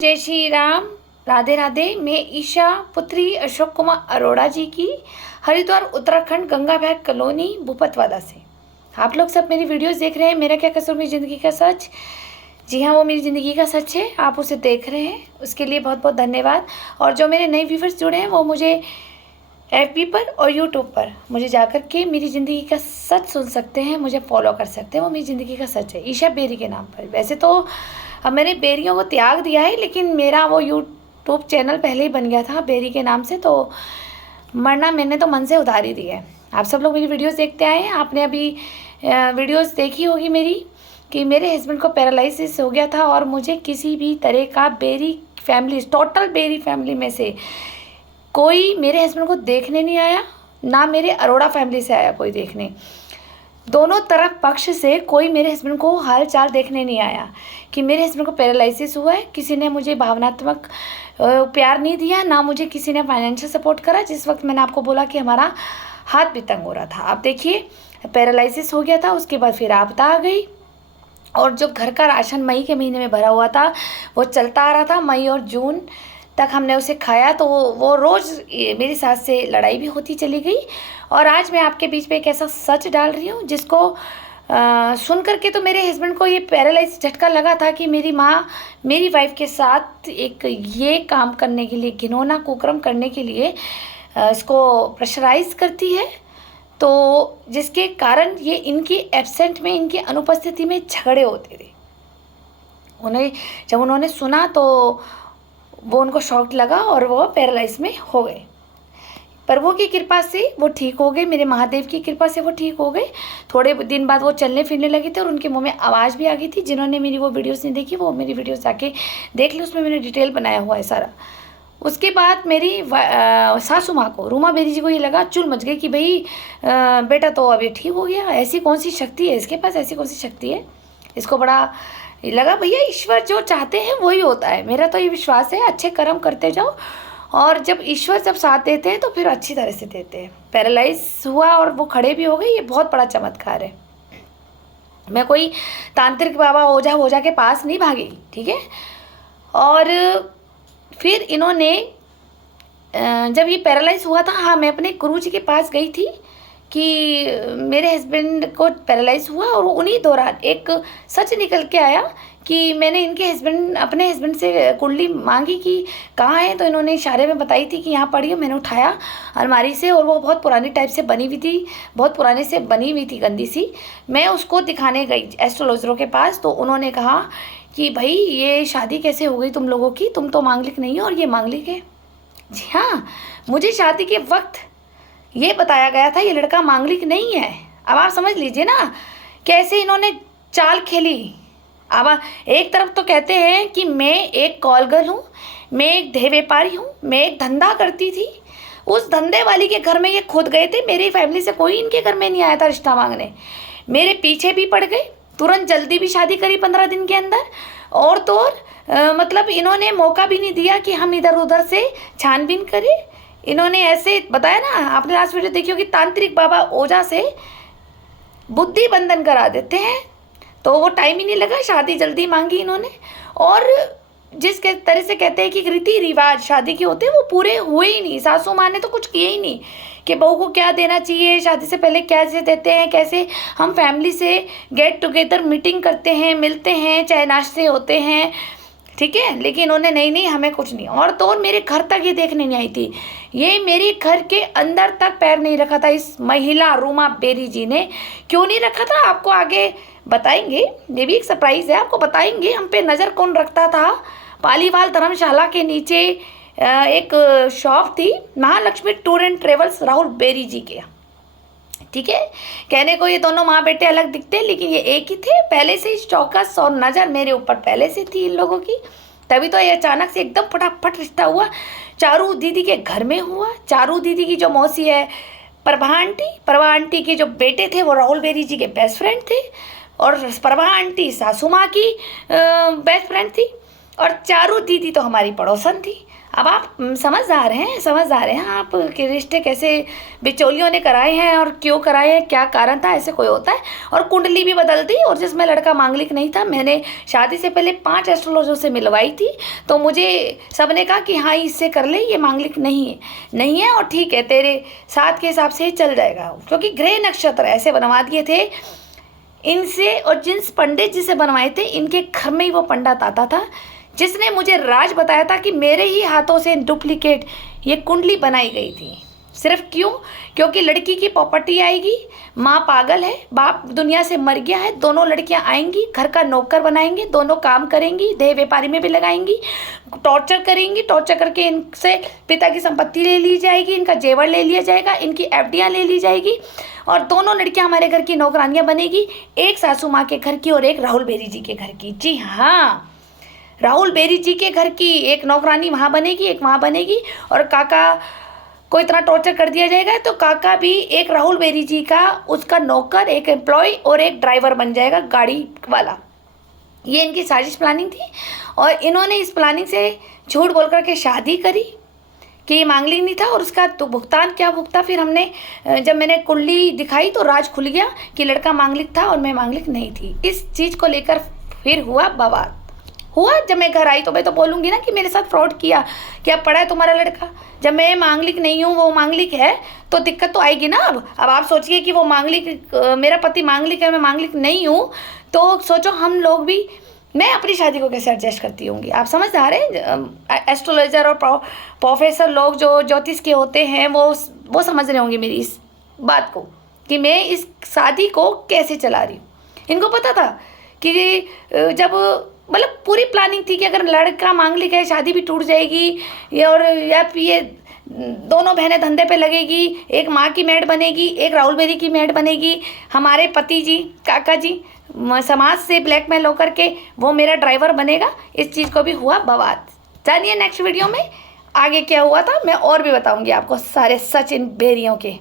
जय श्री राम। राधे राधे। मैं ईशा पुत्री अशोक कुमार अरोड़ा जी की हरिद्वार उत्तराखंड गंगा विहार कॉलोनी भूपतवाला से आप लोग सब मेरी वीडियोस देख रहे हैं। मेरा क्या कसूर मेरी ज़िंदगी का सच। जी हाँ, वो मेरी ज़िंदगी का सच है। आप उसे देख रहे हैं, उसके लिए बहुत बहुत धन्यवाद। और जो मेरे नए व्यूवर्स जुड़े हैं वो मुझे FB पर और YouTube पर मुझे जाकर के मेरी ज़िंदगी का सच सुन सकते हैं, मुझे फॉलो कर सकते हैं। वो मेरी ज़िंदगी का सच है, ईशा बेरी के नाम पर। वैसे तो अब मैंने बेरियों को त्याग दिया है, लेकिन मेरा वो यूट्यूब चैनल पहले ही बन गया था बेरी के नाम से, तो मरना मैंने तो मन से उतार ही दिया है। आप सब लोग मेरी वीडियोस देखते आए हैं। आपने अभी वीडियोस देखी होगी मेरी कि मेरे हस्बैंड को पैरालिसिस हो गया था और मुझे किसी भी तरह का berry family, total berry family में से कोई मेरे हस्बैंड को देखने नहीं आया, ना मेरे अरोड़ा फैमिली से आया कोई देखने। दोनों तरफ पक्ष से कोई मेरे हस्बैंड को हाल चाल देखने नहीं आया कि मेरे हस्बैंड को पैरालिसिस हुआ है। किसी ने मुझे भावनात्मक प्यार नहीं दिया, ना मुझे किसी ने फाइनेंशियल सपोर्ट करा। जिस वक्त मैंने आपको बोला कि हमारा हाथ भी तंग हो रहा था, आप देखिए पैरालिसिस हो गया था, उसके बाद फिर आपदा आ गई। और जो घर का राशन मई के महीने में भरा हुआ था वो चलता आ रहा था। मई और जून तक हमने उसे खाया, तो वो रोज़ मेरी सास से लड़ाई भी होती चली गई। और आज मैं आपके बीच में एक ऐसा सच डाल रही हूँ जिसको सुन करके तो मेरे हस्बैंड को ये पैरालाइज झटका लगा था कि मेरी माँ मेरी वाइफ के साथ एक ये काम करने के लिए, घिनौना कुकर्म करने के लिए इसको प्रेशराइज करती है। तो जिसके कारण ये इनकी एब्सेंट में, इनकी अनुपस्थिति में झगड़े होते थे। जब उन्होंने सुना तो वो उनको शॉक लगा और वो पैरालाइज में हो गए। प्रभु की कृपा से वो ठीक हो गए, मेरे महादेव की कृपा से वो ठीक हो गए। थोड़े दिन बाद वो चलने फिरने लगे थे और उनके मुंह में आवाज़ भी आ गई थी। जिन्होंने मेरी वो वीडियोस नहीं देखी वो मेरी वीडियोस जाके देख ली, उसमें मैंने डिटेल बनाया हुआ है सारा। उसके बाद मेरी सासू माँ को, रूमा बेरी जी को ये लगा, चुल मच गई कि भाई बेटा तो अभी ठीक हो गया, ऐसी कौन सी शक्ति है इसके पास, ऐसी कौन सी शक्ति है। इसको बड़ा लगा भैया ईश्वर जो चाहते हैं वही होता है। मेरा तो ये विश्वास है, अच्छे कर्म करते जाओ और जब ईश्वर जब साथ देते हैं तो फिर अच्छी तरह से देते हैं। पैरालाइज हुआ और वो खड़े भी हो गए, ये बहुत बड़ा चमत्कार है। मैं कोई तांत्रिक बाबा ओझा के पास नहीं भागी, ठीक है। और फिर इन्होंने जब ये पैरालाइज हुआ था, हाँ मैं अपने गुरु जी के पास गई थी कि मेरे हस्बैंड को पैरालाइज हुआ और उन्हीं दौरान एक सच निकल के आया कि मैंने अपने हस्बैंड से कुंडली मांगी कि कहाँ है, तो इन्होंने इशारे में बताई थी कि यहाँ पड़ी है। मैंने उठाया अलमारी से और वो बहुत पुरानी टाइप से बनी हुई थी, बहुत पुराने से बनी हुई थी, गंदी सी। मैं उसको दिखाने गई एस्ट्रोलॉजरों के पास, तो उन्होंने कहा कि भाई ये शादी कैसे हो गई तुम लोगों की, तुम तो मांगलिक नहीं हो और ये मांगलिक है। जी हाँ, मुझे शादी के वक्त ये बताया गया था ये लड़का मांगलिक नहीं है। अब आप समझ लीजिए ना कैसे इन्होंने चाल खेली। अब एक तरफ तो कहते हैं कि मैं एक कॉल गर्ल हूँ, मैं एक देह व्यापारी हूँ, मैं एक धंधा करती थी। उस धंधे वाली के घर में ये खुद गए थे, मेरी फैमिली से कोई इनके घर में नहीं आया था रिश्ता मांगने। मेरे पीछे भी पड़ गए, तुरंत जल्दी भी शादी करी 15 दिन के अंदर। और तो और मतलब इन्होंने मौका भी नहीं दिया कि हम इधर उधर से छानबीन करें। इन्होंने ऐसे बताया ना, आपने लास्ट वीडियो देखी होगी, तांत्रिक बाबा ओझा से बुद्धि बंधन करा देते हैं। तो वो टाइम ही नहीं लगा, शादी जल्दी मांगी इन्होंने। और जिस तरह से कहते हैं कि रीति रिवाज शादी के होते हैं वो पूरे हुए ही नहीं। सासू माँ ने तो कुछ किए ही नहीं कि बहू को क्या देना चाहिए, शादी से पहले कैसे देते हैं, कैसे हम फैमिली से गेट टुगेदर मीटिंग करते हैं, मिलते हैं, चाय नाश्ते होते हैं, ठीक है। लेकिन इन्होंने नहीं हमें कुछ नहीं। और तो और मेरे घर तक ये देखने नहीं आई थी, ये मेरे घर के अंदर तक पैर नहीं रखा था इस महिला रूमा बेरी जी ने। क्यों नहीं रखा था आपको आगे बताएंगे, ये भी एक सरप्राइज है, आपको बताएंगे हम पे नज़र कौन रखता था। पालीवाल धर्मशाला के नीचे एक शॉप थी, Mahalakshmi tour and travels, Rahul Berry ji के, ठीक है। कहने को ये दोनों माँ बेटे अलग दिखते हैं लेकिन ये एक ही थे। पहले से ही चौकस और नज़र मेरे ऊपर पहले से थी इन लोगों की, तभी तो ये अचानक से एकदम फटाफट रिश्ता हुआ। चारू दीदी के घर में हुआ। चारू दीदी की जो मौसी है प्रभा आंटी के जो बेटे थे वो राहुल बेरी जी के बेस्ट फ्रेंड थे, और प्रभा आंटी सासू माँ की बेस्ट फ्रेंड थी, और चारू दीदी तो हमारी पड़ोसन थी। अब आप समझदार हैं आप कि रिश्ते कैसे बिचौलियों ने कराए हैं और क्यों कराए हैं, क्या कारण था, ऐसे कोई होता है। और कुंडली भी बदल दी, और जिसमें लड़का मांगलिक नहीं था, मैंने शादी से पहले 5 एस्ट्रोलॉजर से मिलवाई थी, तो मुझे सबने कहा कि हाँ इससे कर ले, ये मांगलिक नहीं है और ठीक है तेरे साथ के हिसाब से चल जाएगा, क्योंकि ग्रह नक्षत्र ऐसे बनवा दिए थे इनसे। और जिस पंडित जी से बनवाए थे, इनके घर में ही वो पंडित आता था जिसने मुझे राज बताया था कि मेरे ही हाथों से डुप्लीकेट ये कुंडली बनाई गई थी। सिर्फ क्यों? क्योंकि लड़की की प्रॉपर्टी आएगी, माँ पागल है, बाप दुनिया से मर गया है, दोनों लड़कियां आएंगी, घर का नौकर बनाएंगे, दोनों काम करेंगी, देह व्यापारी में भी लगाएंगी, टॉर्चर करेंगी, टॉर्चर करके इनसे पिता की संपत्ति ले ली जाएगी, इनका जेवर ले लिया जाएगा, इनकी एफडियाँ ले ली जाएगी, और दोनों लड़कियां हमारे घर की नौकरानियां बनेगी, एक सासू माँ के घर की और एक राहुल बेरी जी के घर की। जी हाँ, राहुल बेरी जी के घर की एक नौकरानी वहाँ बनेगी, एक वहाँ बनेगी, और काका को इतना टॉर्चर कर दिया जाएगा तो काका भी एक राहुल बेरी जी का उसका नौकर, एक एम्प्लॉय और एक ड्राइवर बन जाएगा गाड़ी वाला। ये इनकी साजिश प्लानिंग थी, और इन्होंने इस प्लानिंग से झूठ बोल कर के शादी करी कि ये मांगलिक नहीं था। और उसका तो भुगतान क्या भुगता, फिर हमने जब मैंने कुंडली दिखाई तो राज खुल गया कि लड़का मांगलिक था और मैं मांगलिक नहीं थी। इस चीज़ को लेकर फिर हुआ बवाल। जब मैं घर आई तो मैं तो बोलूँगी ना कि मेरे साथ फ्रॉड किया, क्या पढ़ा है तुम्हारा लड़का। जब मैं मांगलिक नहीं हूँ, वो मांगलिक है, तो दिक्कत तो आएगी ना। अब आप सोचिए कि वो मांगलिक, मेरा पति मांगलिक है, मैं मांगलिक नहीं हूँ, तो सोचो हम लोग भी, मैं अपनी शादी को कैसे एडजस्ट करती होंगी। आप समझ आ रहे हैं? एस्ट्रोलॉजर और प्रोफेसर लोग जो ज्योतिष के होते हैं वो समझ रहे होंगे मेरी इस बात को कि मैं इस शादी को कैसे चला रही हूँ। इनको पता था कि जब मतलब पूरी प्लानिंग थी कि अगर लड़का मांगलिक है शादी भी टूट जाएगी, और या ये दोनों बहनें धंधे पे लगेगी, एक माँ की मेड बनेगी, एक राहुल बेरी की मेड बनेगी, हमारे पति जी काका जी समाज से ब्लैकमेल होकर के वो मेरा ड्राइवर बनेगा। इस चीज़ को भी हुआ बवाल। जानिए नेक्स्ट वीडियो में आगे क्या हुआ था, मैं और भी बताऊंगी आपको सारे सच इन बेरियों के।